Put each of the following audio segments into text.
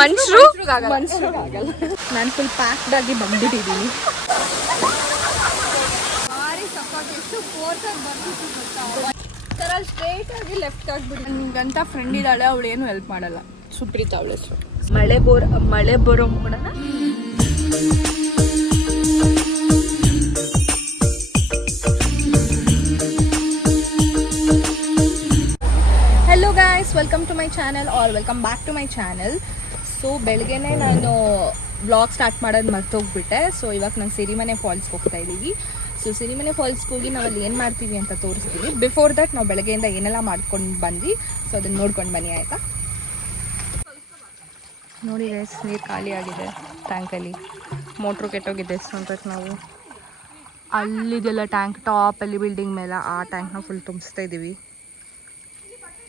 ಮನುಷ್ಯರು ನಾನು full packed ಆಗಿ ಬಂದ್ಬಿಟ್ಟಿದ್ದೀನಿ. ಸ್ಟ್ರೇಟ್ ಆಗಿ ಲೆಫ್ಟ್ ಆಗ್ಬಿಡಿ. ನನಗಂತ ಫ್ರೆಂಡ್ ಇದ್ದಾಳೆ, ಅವಳು ಏನು ಹೆಲ್ಪ್ ಮಾಡಲ್ಲ. ಸುಪ್ರೀತ್ ಅವಳ ಹೆಸರು. ಮಳೆ ಬರೋ ಕೂಡ hello guys, welcome to my channel or welcome back to my channel. So ಬೆಳಗ್ಗೆನೇ ನಾನು ಬ್ಲಾಗ್ ಸ್ಟಾರ್ಟ್ ಮಾಡೋದು ಮರ್ತೋಗ್ಬಿಟ್ಟೆ. ಸೊ ಇವಾಗ ನಾನು ಸಿರಿಮನೆ ಫಾಲ್ಸ್ಗೆ ಹೋಗ್ತಾ ಇದ್ದೀವಿ. ಸೊ ಸಿರಿಮನೆ ಫಾಲ್ಸ್ಗೆ ಹೋಗಿ ನಾವು ಅಲ್ಲಿ ಏನು ಮಾಡ್ತೀವಿ ಅಂತ ತೋರಿಸ್ತೀವಿ. ಬಿಫೋರ್ ದಟ್ ನಾವು ಬೆಳಗ್ಗೆಯಿಂದ ಏನೆಲ್ಲ ಮಾಡ್ಕೊಂಡು ಬಂದ್ವಿ, ಸೊ ಅದನ್ನು ನೋಡ್ಕೊಂಡು ಬನ್ನಿ ಆಯಿತಾ. ನೋಡಿ ಗೈಸ್, ನೀರು ಖಾಲಿ ಆಗಿದೆ ಟ್ಯಾಂಕಲ್ಲಿ. ಮೋಟ್ರು ಕೆಟ್ಟೋಗಿದೆ. ಸೊ ನಾವು ಅಲ್ಲಿದೆಲ್ಲ ಟ್ಯಾಂಕ್ ಟಾಪಲ್ಲಿ ಬಿಲ್ಡಿಂಗ್ ಮೇಲೆ ಆ ಟ್ಯಾಂಕ್ನ ಫುಲ್ ತುಂಬಿಸ್ತಾ ಇದ್ದೀವಿ.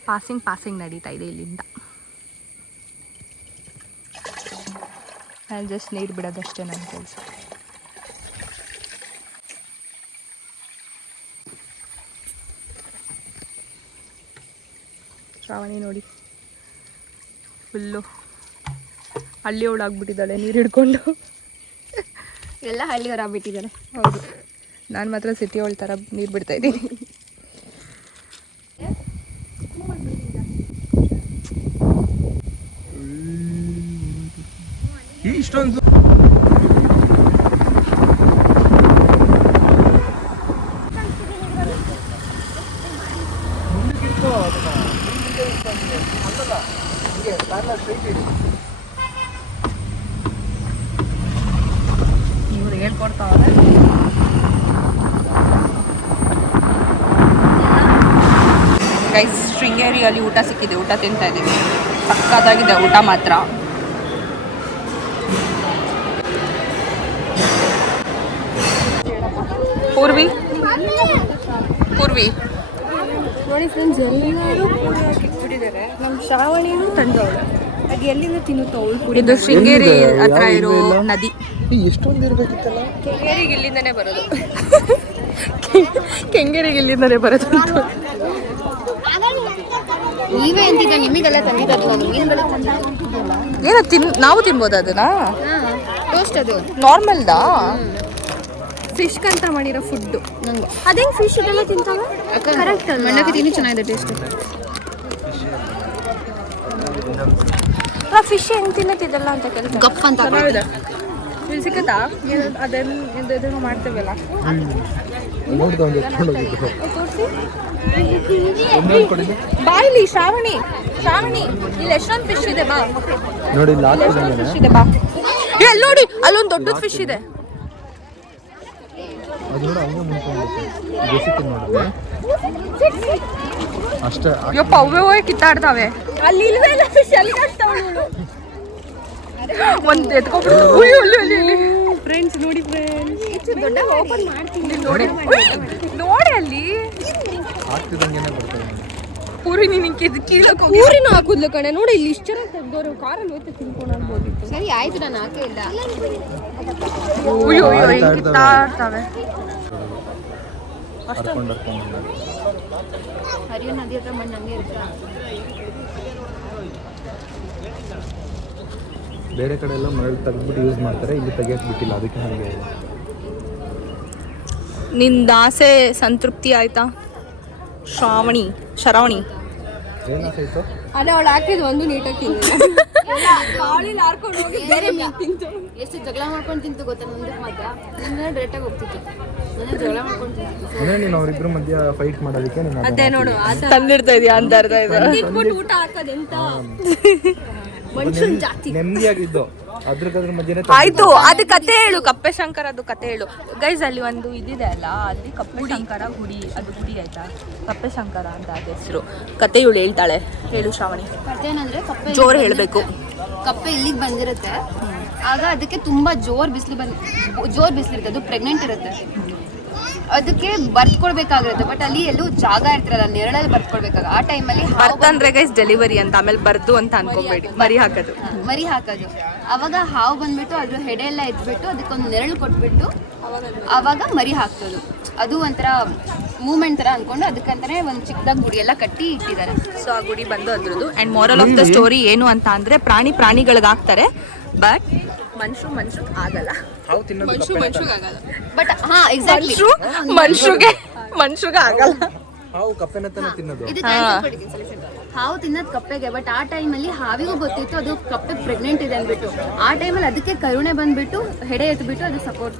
ಪಾಸಿಂಗ್ ನಡೀತಾ ಇದೆ ಇಲ್ಲಿಂದ. ನಾನು ಜಸ್ಟ್ ನೀರು ಬಿಡೋದಷ್ಟೇ ನನ್ನ ಕೆಲಸ. ಶ್ರಾವಣಿ ನೋಡಿ ಫುಲ್ಲು ಹಳ್ಳಿ ಒಳಗಾಗ್ಬಿಟ್ಟಿದ್ದಾಳೆ ನೀರು ಹಿಡ್ಕೊಂಡು. ಎಲ್ಲ ಹಳ್ಳಿಯವ್ರು ಆಗ್ಬಿಟ್ಟಿದ್ದಾರೆ. ಹೌದು, ನಾನು ಮಾತ್ರ ಸಿಟಿ ಒಳ ಥರ ನೀರು ಬಿಡ್ತಾ ಇದ್ದೀನಿ. ಇಷ್ಟೊಂದು ಇವ್ರು ಹೇಳ್ಕೊಡ್ತಾವ್ರೆ. ಗೈಸ್, ಶೃಂಗೇರಿಯಲ್ಲಿ ಊಟ ಸಿಕ್ಕಿದೆ, ಊಟ ತಿಂತಾ ಇದ್ದೀವಿ. ಸಕ್ಕತ್ತಾಗಿದೆ ಊಟ ಮಾತ್ರ. ಪೂರ್ವಿ ನೋಡಿ ಫ್ರೆಂಡ್ಸ್, ಎಲ್ಲರೂ ಪೂರಿ ಹಾಕಿಬಿಟ್ಟಿದ್ದಾರೆ. ನಮ್ಮ ಶ್ರಾವಣಿನೂ ತಂದವಳು, ಅದು ಎಲ್ಲಿಂದ ತಿನ್ನುತ್ತೋ ಅವಳು. ಇದು ಶೃಂಗೇರಿ ಹತ್ರ ಇರೋ ನದಿ. ಎಷ್ಟೊಂದು ಇರ್ಬೇಕಿತ್ತಲ್ಲ. ಕೆಂಗೇರಿಗೆ ಇಲ್ಲಿಂದನೇ ಬರೋದು. ಕೆಂಗೇರಿಗೆ ಇಲ್ಲಿಂದನೇ ಬರೋದು. ನೀವೇ ಅಂತಿದ್ದ, ನಿಮಗೆಲ್ಲ ತಂದಿದ್ದಲ್ಲ ಮೀನುಗಳು. ಏನೋ ನಾವು ತಿನ್ಬೋದು ಅದನ್ನ. ಟೋಸ್ಟ್ ಅದು ನಾರ್ಮಲ್ದಾ? ಫಿಶ್ ಅಂತ ಮಾಡಿರೋ ಫುಡ್ಡು ನಂಗೆ. ಅದೇ ಫಿಶ್ ಇದೆಲ್ಲ ತಿಂತಾವೆ ಕರೆಕ್ಟ್ ಅಲ್ಲ? ಮಣ್ಣಕ್ಕೆ ತಿನ್ನು ಚೆನ್ನಾಗಿದೆ ಟೇಸ್ಟ್. ಫಿಶ್ ಹೆಂಗೆ ತಿನ್ನತ್ತಿದ್ದಲ್ಲ ಅಂತ ಕೇಳ್ತಾರೆ. ಗಪ್ ಅಂತ ಇಲ್ಲಿ ಸಿಕ್ಕತ್ತಾ? ಅದನ್ನು ಮಾಡ್ತೇವಲ್ಲ. ಬಾಯಿಲಿ ಶ್ರಾವಣಿ ಇಲ್ಲಿ ಎಷ್ಟೊಂದು ಫಿಶ್ ಇದೆ. ಬಾ ನೋಡಿ, ಫಿಶ್ ಇದೆ. ಬಾ ಎಲ್ಲಿ ನೋಡಿ, ಅಲ್ಲೊಂದು ದೊಡ್ಡದು ಫಿಶ್ ಇದೆ. ಅಷ್ಟೇ. ಯಪ್ಪ, ಅವೇ ಹೋಗಿ ಕಿತ್ತಾಡ್ತಾವೆ. ಅಲ್ಲಿ ಇಲ್ವೇ ಇಲ್ಲ ಫಿಶ್, ಅಲ್ಲಿ ಕಾಡ್ತಾವಳು. ಒಂದು ಎತ್ಕೊಬಿಡು. ಫ್ರೆಂಡ್ಸ್ ನೋಡಿ, ಫ್ರೆಂಡ್ಸ್ ದೊಡ್ಡ ಓಪನ್ ಮಾಡ್ತೀನಿ ನೋಡಿ ಅಲ್ಲಿ ಆಗ್ತಿದಂಗೆನೆ ಬರ್ತಾರೆ. ಪೂರಿ ನೀನು ಕೀಳಕ್ಕೆ ಊರಿನ ಹಾಕುದ್ಲು ಕಣೆ. ನೋಡಿ ಇಲ್ಲಿ ಇಷ್ಟು ಜನ ತೆಗ್ದವ್ರು ಕಾರಲ್ಲಿ ಹೋಯ್ತು ತಿನ್ಕೊಂಡು ಅನ್ಬೋದಿತ್ತು. ಸರಿ ಆಯ್ತು, ನಾನು ಹಾಕೇ ಇಲ್ಲ. ಕಿತ್ತಾಡ್ತಾವೆ. ಹರಿಯೋ ನದಿ ಹತ್ರ ಮಣ್ಣು ಹಂಗೆ ಇರುತ್ತೆ. ಬೇರೆ ಕಡೆ ಎಲ್ಲ ಮರಳು ತೆಗೆದ್ಬಿಟ್ಟು ಯೂಸ್ ಮಾಡ್ತಾರೆ, ಇಲ್ಲಿ ತೆಗಿಯಕ್ಕೆ ಬಿಟ್ಟಿಲ್ಲ, ಅದಕ್ಕೆ ಹಾಗೆ. ನಿಂದ ಆಸೆ ಸಂತೃಪ್ತಿ ಆಯ್ತಾ ಶ್ರಾವಣಿ? ಏನಾಯ್ತು? ಅದೇ ಅವಳು ಹಾಕಿದ್ದು ಒಂದು ನೀಟಾಗಿ ತಿಂದು ಕಾಳಿನ ಹಾರ್ಕೊಂಡು ಹೋಗಿ ಬೇರೆ ಮೀನು ತಿಂತು. ಎಷ್ಟು ಜಗಳ ಮಾಡ್ಕೊಂಡು ತಿಂತು ಗೊತ್ತಾ? ಮುಂದಕ್ಕೆ ಮಾತ್ರ ನಿನ್ನೆ ಡೈರೆಕ್ಟಾಗಿ ಹೋಗ್ತಿತ್ತು. ನಾನು ಜಗಳ ಮಾಡ್ಕೊಂಡು ತಿಂತು. ಅಂದ್ರೆ ನೀನು ಅವರಿಬ್ಬರ ಮಧ್ಯ ಫೈಟ್ ಮಾಡೋದಕ್ಕೆ ನೀನು ಅದೇ ನೋಡು, ತಂದಿಡ್ತಾ ಇದೀಯ ಅಂತ ಅರ್ಥ ಇದೆ. ತಿಂದ್ಬಿಟ್ಟು ಊಟ ಹಾಕೋದೆಂತ ಮನುಷ್ಯನ ಜಾತಿ. ನೆಮ್ಮದಿಯಾಗಿದ್ದು ಅದ್ರ ಮಧ್ಯೆ. ಆಯ್ತು, ಅದು ಕತೆ ಹೇಳು. ಕಪ್ಪೆ ಶಂಕರ ಅದು ಕತೆ ಹೇಳು ಗೈಸ್. ಅಲ್ಲಿ ಒಂದು ಇದಿದೆ ಅಲ್ಲ, ಅಲ್ಲಿ ಕಪ್ಪೆ ಶಂಕರ ಗುಡಿ, ಅದು ಗುಡಿ ಆಯ್ತಾ, ಕಪ್ಪೆ ಶಂಕರ ಅಂತ ಅದ ಹೆಸರು. ಕತೆ ಇವಳು ಹೇಳ್ತಾಳೆ, ಹೇಳು ಶ್ರಾವಣಿ. ಕತೆ ಏನಂದ್ರೆ, ಕಪ್ಪೆ ಜೋರು ಹೇಳ್ಬೇಕು. ಕಪ್ಪೆ ಇಲ್ಲಿಗೆ ಬಂದಿರುತ್ತೆ. ಆಗ ಅದಕ್ಕೆ ತುಂಬಾ ಜೋರ್ ಬಿಸಿಲಿರುತ್ತೆ. ಅದು ಪ್ರೆಗ್ನೆಂಟ್ ಇರುತ್ತೆ. ಅದಕ್ಕೆ ಬರ್ಕೊಡ್ಬೇಕಾಗಿರುತ್ತೆ. ಬಟ್ ಅಲ್ಲಿ ಎಲ್ಲೂ ಜಾಗ ಇರ್ತಿರಲ್ಲ, ನೆರಳಲ್ಲಿ ಬರ್ಕೊಡ್ಬೇಕಾಗ. ಆ ಟೈಮಲ್ಲಿ ಬರ್ತಂದ್ರೆ ಗೈಸ್ ಡೆಲಿವರಿ ಅಂತ, ಆಮೇಲೆ ಬರ್ದು ಅಂತ ಅನ್ಕೋಬೇಡಿ. ಮರಿ ಹಾಕೋದು. ಅವಾಗ ಹಾವು ಬಂದ್ಬಿಟ್ಟು ಅದ್ರ ಹೆಡೆ ಎಲ್ಲ ಎತ್ಬಿಟ್ಟು ಅದಕ್ಕೊಂದು ನೆರಳು ಕೊಟ್ಬಿಟ್ಟು ಅವಾಗ ಮರಿ ಹಾಕ್ತದು. ಅದು ಒಂಥರ ಮೂವ್ಮೆಂಟ್ ತರ ಅನ್ಕೊಂಡು ಅದಕ್ಕಂತಾನೆ ಒಂದು ಚಿಕ್ಕದಾಗ ಗುಡಿ ಎಲ್ಲ ಕಟ್ಟಿ ಇಟ್ಟಿದ್ದಾರೆ. ಸೊ ಆ ಗುಡಿ ಬಂದು ಅದ್ರದ್ದು. And moral of the story ಏನು ಅಂತ ಅಂದರೆ ಪ್ರಾಣಿಗಳಿಗೆ ಹಾಕ್ತಾರೆ, ಬಟ್ ಮನುಷ್ಯರು ಆಗಲ್ಲ. ಹಾವು ತಿನ್ನೋದು ಆಗಲ್ಲ. ಬಟ್ ಹಾ ಎಕ್ಸಾಕ್ಟ್ಲಿ ಮನುಷ್ಯರಿಗೆ ಆಗಲ್ಲ. ಹಾವು ಕಪ್ಪೆನ ತಾನೇ ತಿನ್ನೋದು. ಹಾವು ತಿನ್ನೋದು ಕಪ್ಪೆಗೆ, ಬಟ್ ಆ ಟೈಮಲ್ಲಿ ಹಾವಿಗೂ ಗೊತ್ತಿತ್ತು ಅದು ಕಪ್ಪೆ ಪ್ರೆಗ್ನೆಂಟ್ ಇದೆ ಅಂದ್ಬಿಟ್ಟು. ಆ ಟೈಮಲ್ಲಿ ಅದಕ್ಕೆ ಕರುಣೆ ಬಂದ್ಬಿಟ್ಟು ಹೆಡೆ ಎತ್ಬಿಟ್ಟು ಅದು ಸಪೋರ್ಟ್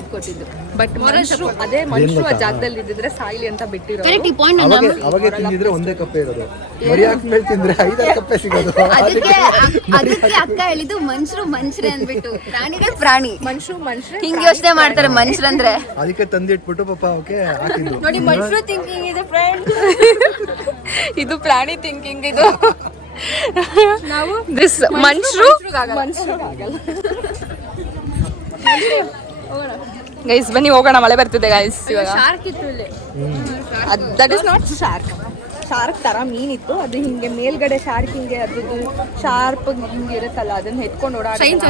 ಇದು ಕೊಟ್ಟಿದ್ದು. ಬಟ್ ಮನುಷ್ಯರು ಆ ಜಾಗದಲ್ಲಿ ಇದ್ದಿದ್ರೆ ಸಾಯಿಲಿ ಅಂತ ಬಿಟ್ಟಿರೋ. ಕರೆಕ್ಟ್ ಈ ಪಾಯಿಂಟ್ ಅವಾಗೆ ತಿಂದಿದ್ರೆ ಒಂದೇ ಕಪ್ಪೆ ಇರೋದು, ಮರಿ ಹಾಕ್ಮೇಲೆ ತಿಂದ್ರೆ 5 ಕಪ್ಪೆ ಸಿಗೋದು. ಅದಕ್ಕೆ ಅಕ್ಕ ಹೇಳಿದ್ದು ಮನುಷ್ಯರೇ ಅಂದ್ಬಿಟ್ಟು, ಪ್ರಾಣಿಗಳು ಪ್ರಾಣಿ, ಮನುಷ್ಯರು ಹಿಂಗ್ ಯೋಚನೆ ಮಾಡ್ತಾರೆ ಮನುಷ್ಯರಂದ್ರೆ. ಅದಕ್ಕೆ ತಂದಿಟ್ಬಿಟ್ಟು ಪಾಪ ಅವಕ್ಕೆ ಹಾಕಿದ್ದು. ನೋಡಿ ಮನುಷ್ಯರು ಥಿಂಕಿಂಗ್ ಇದೆ ಫ್ರೆಂಡ್. ಇದು ಪ್ರಾಣಿ ಥಿಂಕಿಂಗ್. ಇದು ನಾವು ದಿಸ್ ಮನುಷ್ಯರು ಗೈಸ್ ಬನ್ನಿ ಹೋಗೋಣ, ಮಳೆ ಬರ್ತಿದೆ ಗೈಸ್. ಇವಾಗ ಶಾರ್ಕ್ ಇತ್ತು ಇಲ್ಲಿ. ದಟ್ ಇಸ್ ನಾಟ್ ಶಾರ್ಕ್ ತರ ಮೀನಿತ್ತು, ಅದು ಹಿಂಗೆ ಮೇಲ್ಗಡೆ ಶಾರ್ಕ್ ಹಿಂಗೆ ಅದ್ರದ್ದು ಶಾರ್ಪ್ ಹಿಂಗೆ ಇರುತ್ತಲ್ಲ, ಅದನ್ನ ಎತ್ಕೊಂಡು ಓಡಾಡ್ತಿಲ್ಲ.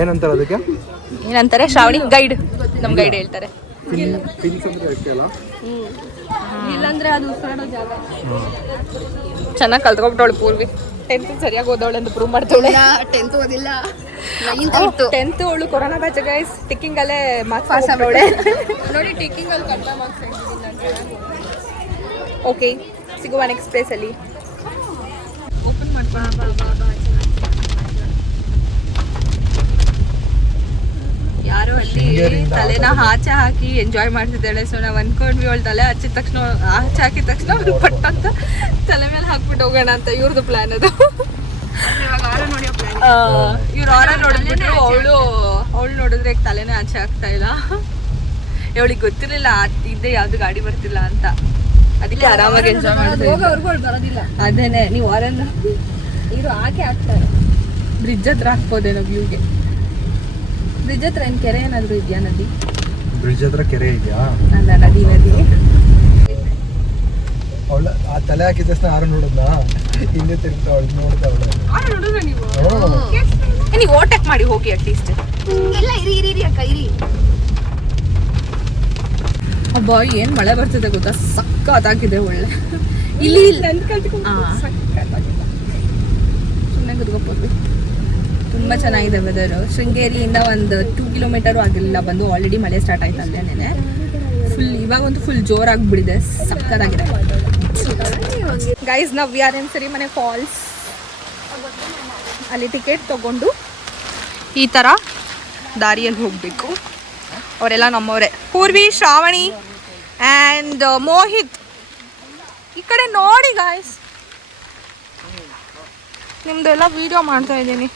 ಏನಂತಾರೆ ಅದಕ್ಕೆ? ಏನಂತಾರೆ? ಶ್ರಾವಣಿ ಗೈಡ್, ನಮ್ ಗೈಡ್ ಹೇಳ್ತಾರೆ. ಇಲ್ಲಾಂದ್ರೆ ಅದು ಉಸಿರಾಡೋ ಜಾಗ. ಚೆನ್ನಾಗಿ ಕಲ್ತ್ಕೊಂಡ್ಬಿಟ್ಟವಳು ಪೂರ್ವಿ. 10th ಸರಿಯಾಗಿ ಓದವಳು ಅಂತ ಪ್ರೂವ್ ಮಾಡ್ತಾಳೆ. 10th ಓದಿಲ್ಲ, 10th ಅವಳು ಕೊರೋನಾ ಬ್ಯಾಚ್ ಗೈಸ್. ಟಿಕ್ಕಿಂಗ್ ಅಲ್ಲೇ ಮಾರ್ಕ್ಸ್ ಪಾಸ್ ಆಗ್ಬಿಟ್ಟವಳೆ. ನೋಡಿ ಟಿಕ್ಕಿಂಗ್ ಅಲ್ಲಿ ಕಡಿಮೆ ಮಾರ್ಕ್ಸ್. ಓಕೆ, ಸಿಗುವ ನೆಕ್ಸ್ಟ್ ಪ್ಲೇಸ್ ಅಲ್ಲಿ. ಓಪನ್ ಮಾಡ್ಕೊಂಡು ಯಾರು ಅಲ್ಲಿ ತಲೆನ ಆಚೆ ಹಾಕಿ ಎಂಜಾಯ್ ಮಾಡ್ತಿದ್ದಾಳೆ. ಸೊ ನಾವು ಅನ್ಕೊಂಡ್ವಿ ಅವಳು ತಲೆ ಹಚ್ಚಿದ ತಕ್ಷಣ, ಆಚೆ ಹಾಕಿದ ತಕ್ಷಣ ಪಟ್ಟ ಅಂತ ತಲೆ ಮೇಲೆ ಹಾಕ್ಬಿಟ್ಟು ಹೋಗೋಣ ಅಂತ ಇವ್ರದ್ದು ಪ್ಲಾನ್ ಅದು. ಇವ್ರು ಆರ ನೋಡಿದ್ಬಿಟ್ರು, ಅವಳು ನೋಡಿದ್ರೆ ತಲೆನೇ ಆಚೆ ಆಗ್ತಾ ಇಲ್ಲ. ಇವಳಿಗೆ ಗೊತ್ತಿರಲಿಲ್ಲ ಹಿಂದೆ ಯಾವ್ದು ಗಾಡಿ ಬರ್ತಿಲ್ಲ ಅಂತ, ಅದಕ್ಕೆ ಆರಾಮಾಗಿ ಎಂಜಾಯ್ ಮಾಡ್ತಾರೆ. ಅದೇನೆ ನೀವು ಆರನ್ನ ಇವ್ರು ಹಾಕಿ ಹಾಕ್ತಾರೆ. ಬ್ರಿಡ್ಜ್ ಹತ್ರ ಹಾಕ್ಬೋದೇನೋ ವ್ಯೂಗೆ. ಬ್ರಿಡ್ಜ್ ಹತ್ರ ಏನು ಕೆರೆ ಏನಾದ್ರು ಇದೆಯಾ? ನದಿ ಬ್ರಿಡ್ಜ್ ಹತ್ರ ಕೆರೆ ಇದೆಯಾ? ಅಲ್ಲ, ನದಿ. ಅವಳ ಆ ತಲೆ ಹಾಕಿದ ತಕ್ಷಣ ಆರು ನೋಡಿದ್ನ, ಹಿಂದೆ ತಿರುಗ್ತಾ ಅವಳು ನೋಡ್ತಾ ಅವಳು. ನೀವು ಓಟಕ್ ಮಾಡಿ ಹೋಗಿ ಅಟ್ಲೀಸ್ಟ್. ಇಲ್ಲ ಇರಿ ಅಕ್ಕ ಇರಿ. ಅಬ್ಬಾ ಏನ್ ಮಳೆ ಬರ್ತಿದೆ ಗೊತ್ತಾ, ಸಕ್ಕತ್ತಾಗಿದೆ. ಒಳ್ಳೆ ಇಲ್ಲಿ ಸುಮ್ಮನೆ ಕುತ್ಕೋಬೋದು. ತುಂಬ ಚೆನ್ನಾಗಿದೆ ವೆದರು. ಶೃಂಗೇರಿಯಿಂದ ಒಂದು 2 ಕಿಲೋಮೀಟರು ಆಗಿರಲಿಲ್ಲ ಬಂದು, ಆಲ್ರೆಡಿ ಮಳೆ ಸ್ಟಾರ್ಟ್ ಆಯ್ತು ಅಲ್ಲೇನೆ. ಫುಲ್ ಇವಾಗಂತೂ ಫುಲ್ ಜೋರಾಗ್ಬಿಡಿದೆ, ಸಕ್ಕತ್ತಾಗಿದೆ ಗೈಸ್. ನಾವು VRM ಸಿರಿಮನೆ ಫಾಲ್ಸ್ ಅಲ್ಲಿ ಟಿಕೆಟ್ ತಗೊಂಡು ಈ ಥರ ದಾರಿಯಲ್ಲಿ ಹೋಗಬೇಕು. ಅವರೆಲ್ಲ ನಮ್ಮವರೇ, ಪೂರ್ವಿ, ಶ್ರಾವಣಿ ಆ್ಯಂಡ್ ಮೋಹಿತ್. ಈ ಕಡೆ ನೋಡಿ ಗಾಯ್ಸ್, ನಿಮ್ದೆಲ್ಲ ವಿಡಿಯೋ ಮಾಡ್ತಾ ಇದ್ದೀನಿ.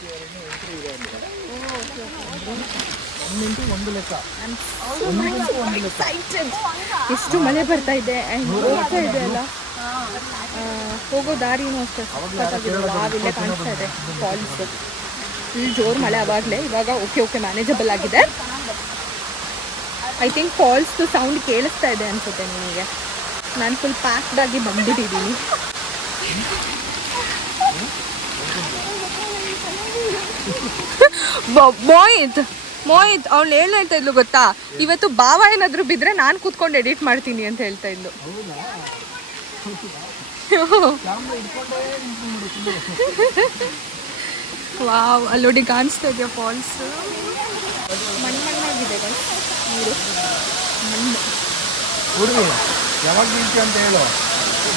ಎಷ್ಟು ಮಳೆ ಬರ್ತಾ ಇದೆ ಆ್ಯಂಡ್ ಹೋಗ್ತಾ ಇದೆ ಅಲ್ಲ, ಹೋಗೋ ದಾರಿನೂ ಅಷ್ಟೇ ಸಕ್ಕತ್ತಾಗಿದೆ. ನಾವಿಲ್ಲೇ ಕಾಣಿಸ್ತಾ ಇದೆ ಫಾಲ್ಸ್. ಫುಲ್ ಜೋರು ಮಳೆ ಆವಾಗಲೇ, ಇವಾಗ ಓಕೆ ಮ್ಯಾನೇಜಬಲ್ ಆಗಿದೆ. ಐ ಥಿಂಕ್ ಫಾಲ್ಸ್ದು ಸೌಂಡ್ ಕೇಳಿಸ್ತಾ ಇದೆ ಅನ್ಸುತ್ತೆ ನಿಮಗೆ. ನಾನು ಫುಲ್ ಪ್ಯಾಕ್ಡ್ ಆಗಿ ಬಂದ್ಬಿಟ್ಟಿದ್ದೀನಿ. ಮೋಹಿತ್ ಅವ್ಳು ಹೇಳ್ತಾ ಇದ್ಲು ಗೊತ್ತಾ, ಇವತ್ತು ಭಾವ ಏನಾದ್ರು ಬಿದ್ರೆ ನಾನು ಕೂತ್ಕೊಂಡು ಎಡಿಟ್ ಮಾಡ್ತೀನಿ ಅಂತ ಹೇಳ್ತಾ ಇದ್ಲು. ವಾವ್, ಅಲ್ಲೋಡಿ ಕಾಣಿಸ್ತಾ ಇದೆಯಾ ಫಾಲ್ಸ್. ಮಣ್ಣಾಗಿದೆ ನೀರು, ಮಣ್ಣು. ಯಾವಾಗ ಬೀಳ್ತೀವಿ ಅಂತ ಹೇಳು,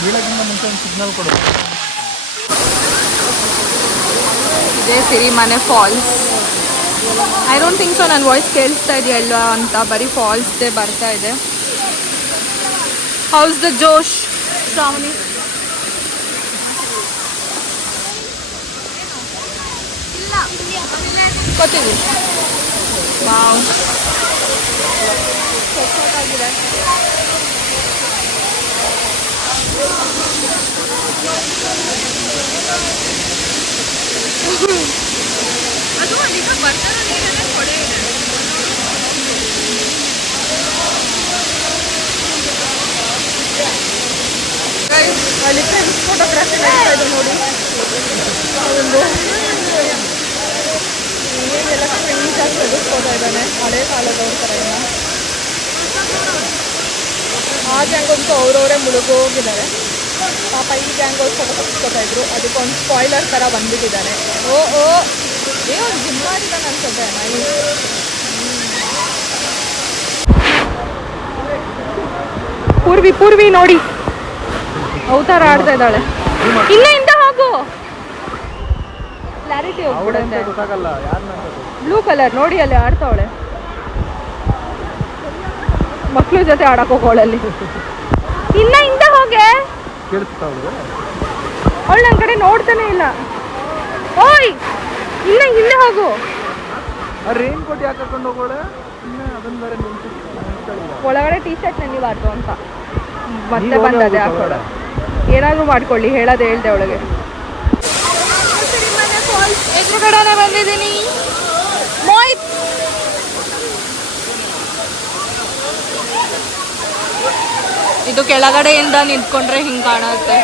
ಬೀಳೋಕ್ಕಿಂತ ಮುಂಚೆ ಒಂದು ಸಿಗ್ನಲ್ ಕೊಡು. ಇದೇ Sirimane falls. I don't think so ನನ್ನ ವಾಯ್ಸ್ ಕೇಳಿಸ್ತಾ ಇದೆಯಲ್ಲ ಅಂತ, ಬರೀ ಫಾಲ್ಸ್ದೇ ಬರ್ತಾ ಇದೆ. How's the josh Shravani? ಗೊತ್ತಿದೆ. ವಾವ್, ಸಖತ್ತಾಗಿದೆ. ಅದು ಅಲ್ಲಿಂದ ಬರ್ತಾರೋ ನೀರಲ್ಲೇ ಕೊಡೆ ಇದೆ. ಅಲ್ಲಿ ಫ್ರೆಂಡ್ಸ್ ಫೋಟೋಗ್ರಫಿ ನಡೀತಾ ಇದೆ ನೋಡಿ. ಏನೆಲ್ಲ ಸ್ಕ್ರೀನ್ಶಾಟ್ ತೆಗೆದುಕೋತಾ ಇದ್ದಾನೆ ಹಳೆ ಕಾಲದವ್ರ ಥರ ಎಲ್ಲ. ಆ ಗ್ಯಾಂಗಂತೂ ಅವ್ರವರೇ ಮುಳುಗೋಗಿದ್ದಾರೆ. ಪಾಪ ಈ ಗ್ಯಾಂಗ್ ಅವ್ರು ಫೋಟೋ ತೆಗೆಸ್ಕೊತಾ ಇದ್ರು. ಅದಕ್ಕೊಂದು ಸ್ಪಾಯ್ಲರ್ ಥರ ಬಂದ್ಬಿಟ್ಟಿದ್ದಾನೆ. ಓ ಒಂದು ಜಿಮ್ ಮಾಡಿದ್ದಾನೆ ಅನ್ಸುತ್ತೆ ನಾನು. ಪೂರ್ವಿ ನೋಡಿ ಅವತಾರ ಆಡ್ತಾ ಇದ್ದಾಳೆ. ಇನ್ನ ಹೋಗು, ಕ್ಲಾರಿಟಿ ಹೋಗ್ಬಿಡುತ್ತೆ. ಬ್ಲೂ ಕಲರ್ ನೋಡಿ ಅಲ್ಲಿ ಆಡ್ತಾವಳೆ. ಮಕ್ಳು ಜೊತೆ ಆಡಕ್ ಹೋಗೋಳಲ್ಲಿ. ಇನ್ನ ಹಿಂದೆ ಹೋಗೆ, ಅವಳು ನನ್ನ ಕಡೆ ನೋಡ್ತಾನೆ ಇಲ್ಲ. ಓಯ್ ಇನ್ನ ಹಿಂದೆ ಹೋಗು. ರೈನ್ ಕೋಟ್ ಯಾಕೆ ಹಾಕೊಂಡು ಹೋಗೋಳೆ? ಒಳಗಡೆ ಟೀ ಶರ್ಟ್ ನೆನಿಬಾರ್ದು ಅಂತ ಮತ್ತೆ ಬಂದದೆ ಹಾಕೋಳ. ಏನಾದರೂ ಮಾಡ್ಕೊಳ್ಳಿ, ಹೇಳೋದು ಹೇಳ್ದೆ ಅವಳಿಗೆ. ಎದುರುಗಡೆ ಬಂದಿದ್ದೀನಿ. ಮೋಹಿತ್ ಇದು ಕೆಳಗಡೆಯಿಂದ ನಿಂತ್ಕೊಂಡ್ರೆ ಹಿಂಗೆ ಕಾಣುತ್ತೆ.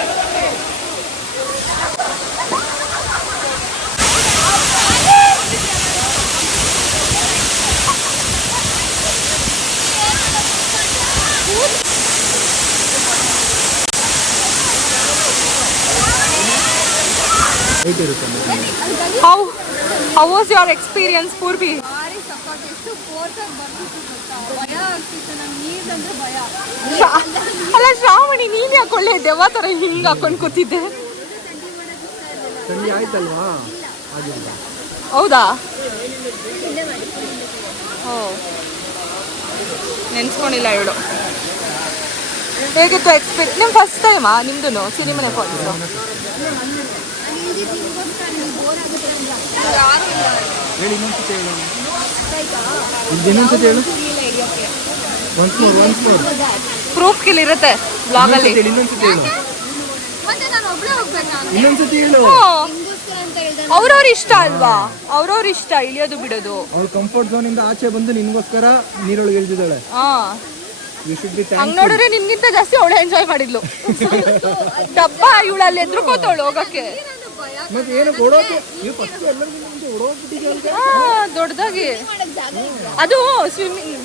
How was your experience, Purvi? ಅಲ್ಲ ಶ್ರಾವಣಿ, ನೀನ್ ಯಾಕೊಳ್ಳೆ ದೆವ್ವ ಥರ ಹಿಂಗೆ ಹಾಕೊಂಡು ಕೂತಿದ್ದೆ? ಹೌದಾ? ಓ ನೆನ್ಸ್ಕೊಂಡಿಲ್ಲ ಇವಳು. ಹೇಗಿತ್ತು ಎಕ್ಸ್ಪೀರಿಯನ್ಸ್? ನಿಮ್ಮ ಫಸ್ಟ್ ಟೈಮಾ ನಿಮ್ದು ಸಿನಿಮಾನೆ ಫಾಲ್ಸು? ಪ್ರೂಫ್ ಕಿಲ್ ಇರುತ್ತೆ ಬ್ಲಾಗಲ್ಲಿ. ಅವ್ರವ್ರ ಇಷ್ಟ ಅಲ್ವಾ, ಅವ್ರವ್ರ ಇಷ್ಟ ಇಳಿಯೋದು ಬಿಡೋದು. ಅವ್ರ ಕಂಫರ್ಟ್ ಝೋನ್ ಇಂದ ಆಚೆ ಬಂದು ನಿನ್ಗೋಸ್ಕರ ನೀರೊಳಗೆ ಇಳಿದಿದ್ದಾಳೆ. ಹಂಗ್ ನೋಡಿದ್ರೆ ನಿನ್ಗಿಂತ ಜಾಸ್ತಿ ಅವಳು ಎಂಜಾಯ್ ಮಾಡಿದ್ಲು. ಡಬ್ಬ ಇವಳಲ್ಲಿ ಎದ್ರುಕೋತವಳು ಹೋಗಕ್ಕೆ. ದೊಡ್ಡದಾಗಿ ಅದು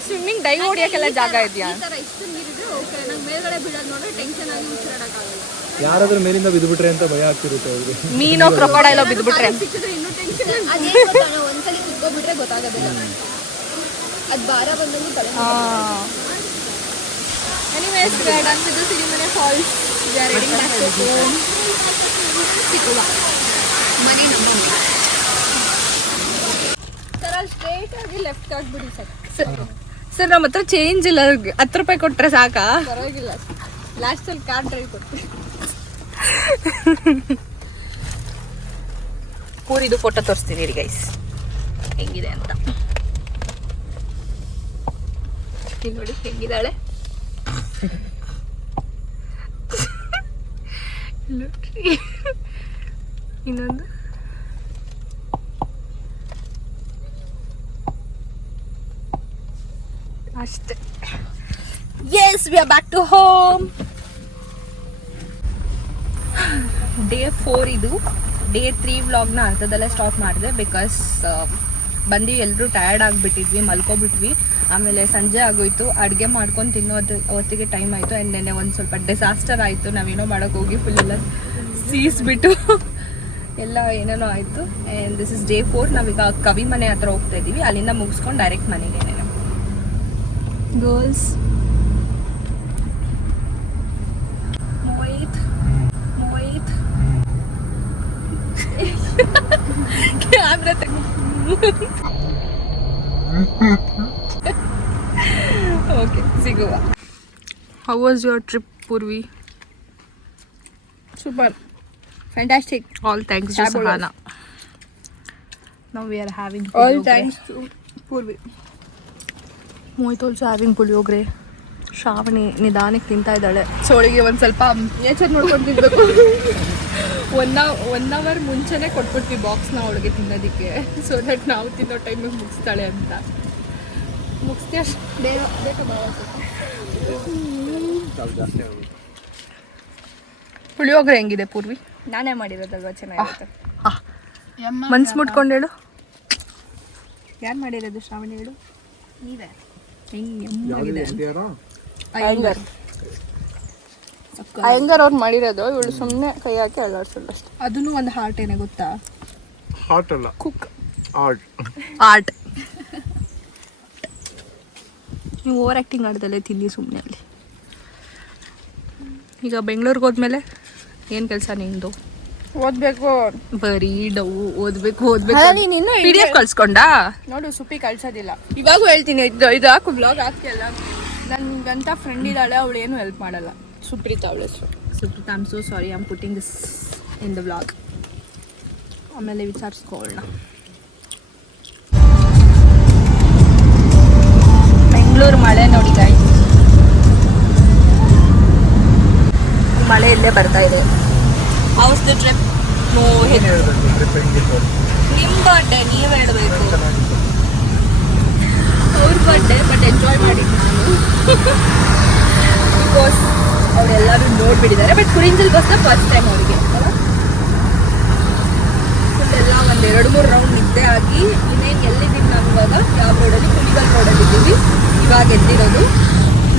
ಸ್ವಿಮ್ಮಿಂಗ್ ಡೈವ್ ಹೊಡಿಯಕ್ಕೆಲ್ಲ ಜಾಗ ಇದೆಯಾ? ಯಾರಾದ್ರೂ ಮೇಲಿಂದ ಬಿದ್ದುಬಿಟ್ರೆ ಅಂತ ಭಯ ಆಗ್ತಿರುತ್ತೆ ಅವ್ರಿಗೆ. ಮೀನೋ ಕ್ರೊಕೊಡೈಲೋ ಬಿದ್ದುಬಿಟ್ರೆ ಒಂದ್ಸಲಿ ಕುತ್ಕೋಬಿಟ್ರೆ ಗೊತ್ತಾಗೋದಿಲ್ಲ. ಅದು ಭಾರ ಬಂದಂಗೂ ತಲೆ. Anyways, we are done with the Sirimane Falls. We are heading back to home. ಸಿಕ್ಕುವ ಮನೆ ನಮ್ಮ ಸರ್ ಅಲ್ಲಿ ಸ್ಟ್ರೈಟ್ ಆಗಿ ಲೆಫ್ಟ್ ಆಗ್ಬಿಡಿ ಸರ್. ನಮ್ಮ ಹತ್ರ ಚೇಂಜ್ ಇಲ್ಲ. 10 ರೂಪಾಯಿ ಕೊಟ್ಟರೆ ಸಾಕಾ? ಪರವಾಗಿಲ್ಲ, ಲಾಸ್ಟಲ್ಲಿ ಕಾರ್ ಡ್ರೈವ್ ಕೊಡ್ತೀವಿ. ಪೂರಿದು ಫೋಟೋ ತೋರಿಸ್ತೀನಿ ರೀ ಗೈಸ್, ಹೆಂಗಿದೆ ಅಂತ. ನೋಡಿ ಹೆಂಗಿದ್ದಾಳೆ. ಇನ್ನೊಂದು ಅಷ್ಟೇ. Yes, we are back to home. Day 4 ಇದು. ಡೇ 3 ವ್ಲಾಗ್ನ ಅರ್ಧದಲ್ಲೇ ಸ್ಟಾಪ್ ಮಾಡಿದೆ. ಬಿಕಾಸ್ ಬಂದು ಎಲ್ಲರೂ ಟಯರ್ಡ್ ಆಗಿಬಿಟ್ಟಿದ್ವಿ, ಮಲ್ಕೊಬಿಟ್ವಿ. ಆಮೇಲೆ ಸಂಜೆ ಆಗೋಯ್ತು, ಅಡುಗೆ ಮಾಡ್ಕೊಂಡು ತಿನ್ನೋದು ಹೊತ್ತಿಗೆ ಟೈಮ್ ಆಯಿತು. ಆ್ಯಂಡ್ ನೆನ್ನೆ ಒಂದು ಸ್ವಲ್ಪ ಡಿಸಾಸ್ಟರ್ ಆಯಿತು. ನಾವೇನೋ ಮಾಡೋಕ್ಕೋಗಿ ಫುಲ್ ಎಲ್ಲ ಸೀಸ್ಬಿಟ್ಟು ಎಲ್ಲ ಏನೇನೋ ಆಯಿತು. And this is day 4. ನಾವೀಗ ಕವಿ ಮನೆ ಹತ್ರ ಹೋಗ್ತಾ ಇದ್ದೀವಿ. ಅಲ್ಲಿಂದ ಮುಗಿಸ್ಕೊಂಡು ಡೈರೆಕ್ಟ್ ಮನೆಗೆ. ಗರ್ಲ್ಸ್ ಮೋಹಿತ್ ಕ್ಯಾಮ್ರಾ ಓಕೆ, ಸಿಗುವ. How was your trip, Purvi? Super, fantastic. All thanks to Sahana. Now we are having all thanks to Purvi. Mohit also having puliyogare. Shravani ನಿಧಾನಕ್ಕೆ ತಿಂತಾ ಇದ್ದಾಳೆ. ಸೊ ಅವಳಿಗೆ ಒಂದು ಸ್ವಲ್ಪ ನೇಚರ್ ನೋಡ್ಕೊಂಡು ತಿನ್ಬೇಕು. 1 ಅವರ್ ಮುಂಚೆನೇ ಕೊಟ್ಬಿಟ್ವಿ ಬಾಕ್ಸ್ನ ಅವಳಿಗೆ ತಿನ್ನೋದಕ್ಕೆ. ಸೊ ದಟ್ ನಾವು ತಿನ್ನೋ ಟೈಮಿಗೆ ಮುಗಿಸ್ತಾಳೆ ಅಂತ. ಮುಗಿಸ್ತೀಯ ಪುಳಿಯೋಗರೆ ಹೆಂಗಿದೆ ಪೂರ್ವಿ? ನಾನೇ ಮಾಡಿರೋದಲ್ವಾ, ಚೆನ್ನಾಗಿರುತ್ತೆ. ಮನ್ಸು ಮುಟ್ಕೊಂಡು ಹೇಳು. ಯಾರು ಮಾಡಿರೋದು ಶ್ರಾವಣಿ ಹೇಳು? ನೀವೇ ಹೆಂಗೆ ಎಮ್ಮಾಗಿದೆ ಅಯ್ಯಂಗಾರ್ ಅಯ್ಯಂಗಾರ್ ಅವ್ರು ಮಾಡಿರೋದು. ಇವಳು ಸುಮ್ಮನೆ ಕೈ ಹಾಕಿ ಅಲ್ಲಾಡ್ಸೋದು ಅಷ್ಟೇ. ಅದನ್ನು ಒಂದು ಹಾರ್ಟ್ ಏನೇ ಗೊತ್ತಾ? ಹಾಟ್ ಅಲ್ಲ, ಕುಕ್ ಆರ್ಟ್. ಆರ್ಟ್. ನೀವು ಓವರ್ ಆ್ಯಕ್ಟಿಂಗ್ ಆಡ್ದಲ್ಲೇ ತಿನ್ನಿ ಸುಮ್ಮನೆ ಅಲ್ಲಿ. ಈಗ ಬೆಂಗಳೂರಿಗೆ ಹೋದ್ಮೇಲೆ ಏನು ಕೆಲಸ ನಿಂದು? ಓದ್ಬೇಕು. ಬರೀ ಓದ್ಬೇಕು ಅಲ್ಲ, ನೀನ್ ಇನ್ನೂ ಪಿ ಡಿ ಎಫ್ ಕಳ್ಸ್ಕೊಂಡಾ? ನೋಡು ಸುಪ್ಪಿ ಕಳ್ಸೋದಿಲ್ಲ. ಇವಾಗೂ ಹೇಳ್ತೀನಿ, ಇದು ಹಾಕು ಬ್ಲಾಗ್ ಹಾಕ್ತಿಯಲ್ಲ. ನನ್ಗಂತ ಫ್ರೆಂಡ್ ಇದ್ದಾಳೆ, ಅವಳು ಏನು ಹೆಲ್ಪ್ ಮಾಡಲ್ಲ. ಸುಪ್ರೀತಾ ಅವಳ ಹೆಸರು. Supreetha, I am so sorry, I am putting this in the blog. ಆಮೇಲೆ ವಿಚಾರಿಸ್ಕೊಳ್ಳೋಣ. ಬೆಂಗಳೂರು ಮಳೆ ನೋಡಿ ಗಾಯ್ಸ್, ಮಳೆ ಇಲ್ಲೇ ಬರ್ತಾ ಇದೆ. How's the trip? ನೋ, ನಿಮ್ಮ ಬರ್ಡೇ ನೀವು ಹೇಳಬೇಕು. ಅವ್ರ ಬರ್ಡೇ ಬಟ್ ಎಂಜಾಯ್ ಮಾಡಿದ್ದು ನಾನು. ಬಿಕಾಸ್ ಅವರೆಲ್ಲರೂ ನೋಡ್ಬಿಟ್ಟಿದ್ದಾರೆ. ಬಟ್ ಕುರಿಂಜಲ್ ಬಸ್ನ ಫಸ್ಟ್ ಟೈಮ್ ಅವರಿಗೆ ಫುಲ್ ಎಲ್ಲ ಒಂದು 2-3 ರೌಂಡ್ ನಿದ್ದೆ ಆಗಿ ಇನ್ನೇನು ಎಲ್ಲಿದ್ದೀವಿ ನಾನು ಇವಾಗ? ಯಾವ ರೋಡಲ್ಲಿ? ಕುಣಿಗಲ್ ರೋಡಲ್ಲಿ ಇದ್ದೀವಿ ಇವಾಗ ಎದ್ದಿರೋದು.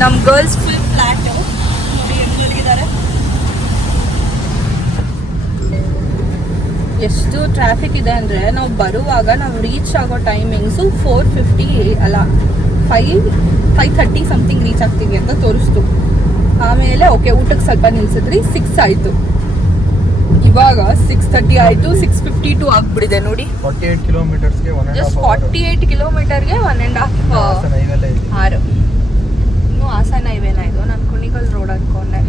ನಮ್ಮ ಗರ್ಲ್ಸ್ ಫುಲ್ ಫ್ಲ್ಯಾಟ್ ನೋಡಿ ಹೆಂಗೆ ಮಲಗಿದ್ದಾರೆ. ಎಷ್ಟು ಟ್ರಾಫಿಕ್ ಇದೆ ಅಂದರೆ ನಾವು ಬರುವಾಗ ನಾವು ರೀಚ್ ಆಗೋ ಟೈಮಿಂಗ್ಸು 4:50 ಅಲ್ಲ 5:30 ಸಮಥಿಂಗ್ ರೀಚ್ ಆಗ್ತೀವಿ ಅಂತ ತೋರಿಸ್ತು. ಆಮೇಲೆ ಓಕೆ ಊಟಕ್ಕೆ ಸ್ವಲ್ಪ ನಿಲ್ಸಿದ್ರಿ, 6 ಆಯಿತು. ಇವಾಗ 6:30 ಆಯಿತು, 6:52 ಆಗ್ಬಿಡಿದೆ ನೋಡಿ. 48 ಕಿಲೋಮೀಟರ್ಸ್ಗೆ 1.5 48 ಕಿಲೋಮೀಟರ್ಗೆ 1.5 hour. ಇನ್ನೂ ಹಾಸನ ಹೈವೇನಾ ಇದು? ನಾನು ಕುಣಿಗಲ್ ರೋಡ್ ಅನ್ಕೊಂಡೆ.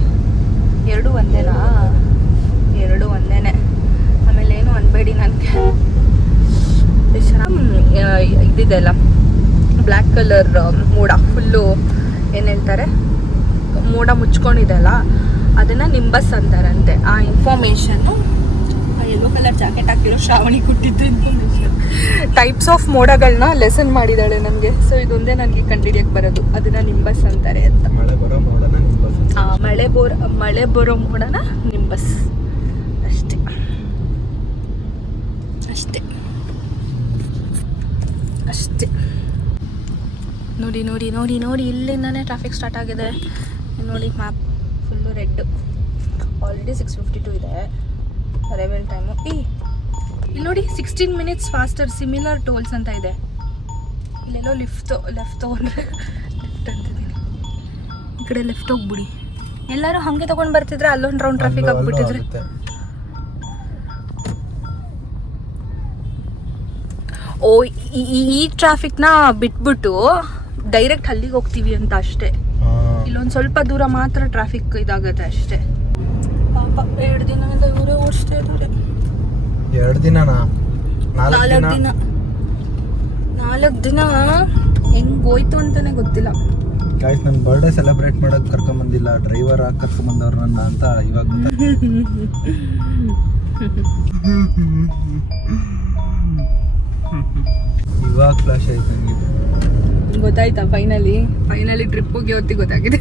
ಎರಡು ಒಂದೇನಾ? ಎರಡು ಒಂದೇನೆ. ಆಮೇಲೆ ಏನು ಅನ್ಬೇಡಿ ನನಗೆ. ಇದಿದೆ ಅಲ್ಲ ಬ್ಲ್ಯಾಕ್ ಕಲರ್ ಮೋಡ, ಫುಲ್ಲು ಏನು ಹೇಳ್ತಾರೆ, ಮೋಡ ಮುಚ್ಕೊಂಡಿದೆ ಅಲ್ಲ, ಅದನ್ನು ನಿಂಬಸ್ ಅಂತಾರಂತೆ. ಆ ಇನ್ಫಾರ್ಮೇಷನ್ನು ಯೆಲ್ಲೋ ಕಲರ್ ಜಾಕೆಟ್ ಹಾಕಿರೋ ಶ್ರಾವಣಿ ಕೊಟ್ಟಿದ್ದು ಇನ್ಫಾರ್ಮೇಷನ್. ಟೈಪ್ಸ್ ಆಫ್ ಮೋಡಗಳನ್ನ ಲೆಸನ್ ಮಾಡಿದ್ದಾಳೆ ನನಗೆ. ಸೊ ಇದೊಂದೇ ನನಗೆ ಕಂಡುಹಿಡಿಯಕ್ಕೆ ಬರೋದು, ಅದನ್ನು ನಿಂಬಸ್ ಅಂತಾರೆ ಅಂತ. ಮಳೆ ಬರೋ ಮೋಡನ ನಿಂಬಸ್. ಮಳೆ ಬರೋ ಮೋಡನ ನಿಂಬಸ್. ಅಷ್ಟೇ ಅಷ್ಟೇ ಅಷ್ಟೇ. ನೋಡಿ ನೋಡಿ ನೋಡಿ ನೋಡಿ, ಇಲ್ಲಿಂದಾನೇ ಟ್ರಾಫಿಕ್ ಸ್ಟಾರ್ಟ್ ಆಗಿದೆ ನೋಡಿ. Map full red. ಆಲ್ರೆಡಿ 6:52 ಇದೆ ಅರೈವಲ್ ಟೈಮು. ಇಲ್ಲಿ ನೋಡಿ 16 minutes ಫಾಸ್ಟರ್ ಸಿಮಿಲರ್ ಟೋಲ್ಸ್ ಅಂತ ಇದೆ. ಇಲ್ಲೆಲ್ಲೋ ಲೆಫ್ಟ್ ತೊಗೊಂಡ್ರೆ ಲೆಫ್ಟ್ ಅಂತಿದ್ದೀನಿ. ಈ ಕಡೆ ಲೆಫ್ಟ್ ಹೋಗ್ಬಿಡಿ. ಎಲ್ಲರೂ ಹಾಗೆ ತೊಗೊಂಡು ಬರ್ತಿದ್ರೆ ಅಲ್ಲೊಂದು ರೌಂಡ್ ಟ್ರಾಫಿಕ್ ಆಗಿಬಿಟ್ಟಿದ್ರೆ. ಓ, ಈ ಟ್ರಾಫಿಕ್ನ ಬಿಟ್ಬಿಟ್ಟು ಡೈರೆಕ್ಟ್ ಅಲ್ಲಿಗೆ ಹೋಗ್ತೀವಿ ಅಂತ ಅಷ್ಟೇ. ಇಲ್ಲೊಂದು ಸ್ವಲ್ಪ ದೂರ ಮಾತ್ರ ಟ್ರಾಫಿಕ್ ಇದಾಗುತ್ತೆ ಅಷ್ಟೇ. ಪಾಪ 2 ದಿನದಿಂದ ಇವರೇ ಓಡಿಸ್ತಾ ಇದ್ದಾರೆ. 2 ದಿನನಾ? 4 ದಿನ ಹೆಂಗ್ ಹೋಯ್ತು ಅಂತಾನೆ ಗೊತ್ತಿಲ್ಲ. ಗಾಯ್ಸ್, ನನ್ನ ಬರ್ಡೇ ಸೆಲೆಬ್ರೇಟ್ ಮಾಡಕ್ ಕರ್ಕೊಂಬಂದಿಲ್ಲ, ಡ್ರೈವರ್ ಆಗಿ ಕರ್ಕೊಂಬಂದವ್ರು ನನ್ನ ಅಂತ ಇವಾಗ ಇವಾಗ ಫ್ಲಾಶ್ ಆಯ್ತು ನನಗೆ. ಗೊತ್ತಾಯ್ತಾ? ಫೈನಲಿ ಟ್ರಿಪ್ ಹೋಗಿ ಹೊತ್ತಿಗೆ ಗೊತ್ತಾಗಿದೆ.